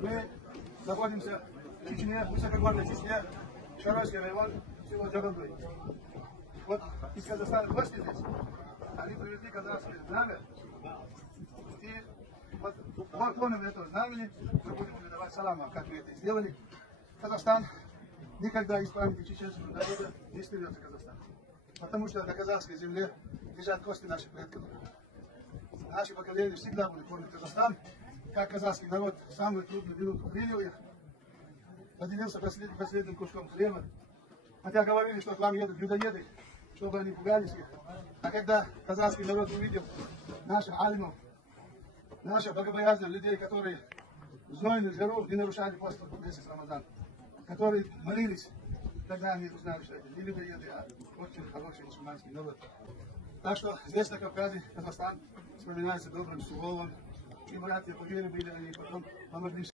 Мы находимся в Чечне, высокогорной Чечне, Шаройский район, село Джаганбей. Вот из Казахстана гости здесь, они привезли казахское знамя, и вот поклоном этого знамени мы будем передавать салам, как мы это сделали. Казахстан никогда из памяти чеченского народа не стерется Казахстан. Потому что на казахской земле лежат кости наших предков. Наши поколения всегда будут помнить Казахстан, как казахский народ в самую трудную минуту принял их, поделился последним куском хлеба. Хотя говорили, что к вам едут людоеды, чтобы они пугались их. А когда казахский народ увидел наших алимов, наших богобоязных людей, которые в знойную жару не нарушали пост месяц Рамадан, которые молились, тогда они узнали, что это не людоеды, а очень хороший мусульманский народ. Так что здесь, на Кавказе, Казахстан вспоминается добрым словом. И братья по вере были, они потом помогли.